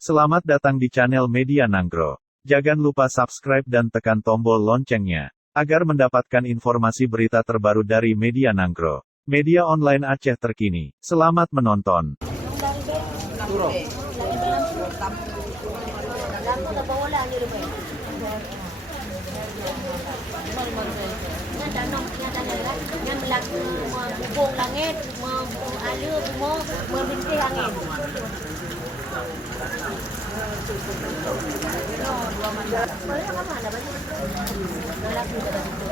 Selamat datang di channel Media Nanggro. Jangan lupa subscribe dan tekan tombol loncengnya, agar mendapatkan informasi berita terbaru dari Media Nanggro. Media online Aceh terkini. Selamat menonton. Yang menghubung langit, mengalir, membintih angin. Sebenarnya kamu ada banyak lelaki pada situ.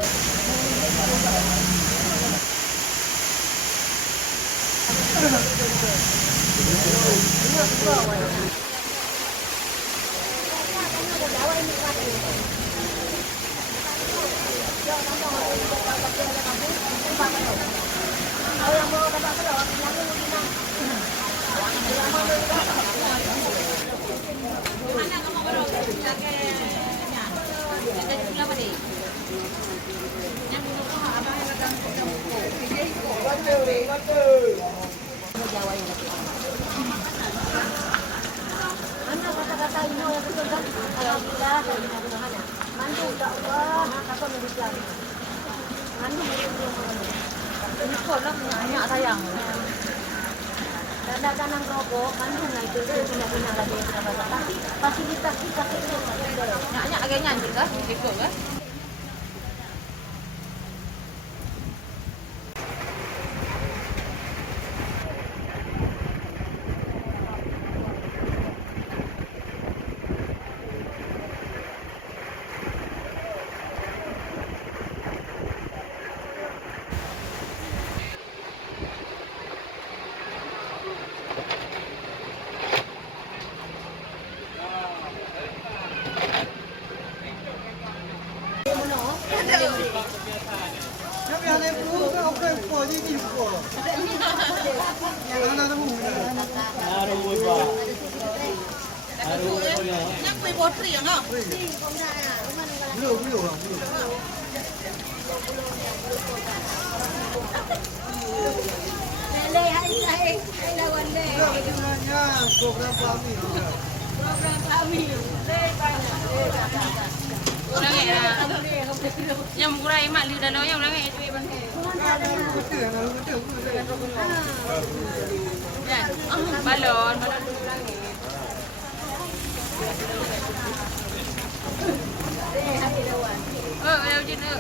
Mana kata-kata ini yang betul kan? Alhamdulillah, saya benar-benar mandu tak Allah, apa Malaysia. Mandu ini sekolah banyak sayang. Kadang-kadang rokok, mandu itu benar-benar lagi berapa. Tapi fasilitas kita itu banyak agak nyanyi kan? Ikut kan? Yang murah mak liu dalam yang ulang itu iban. Balon dulu lagi. Oh, ada ujian.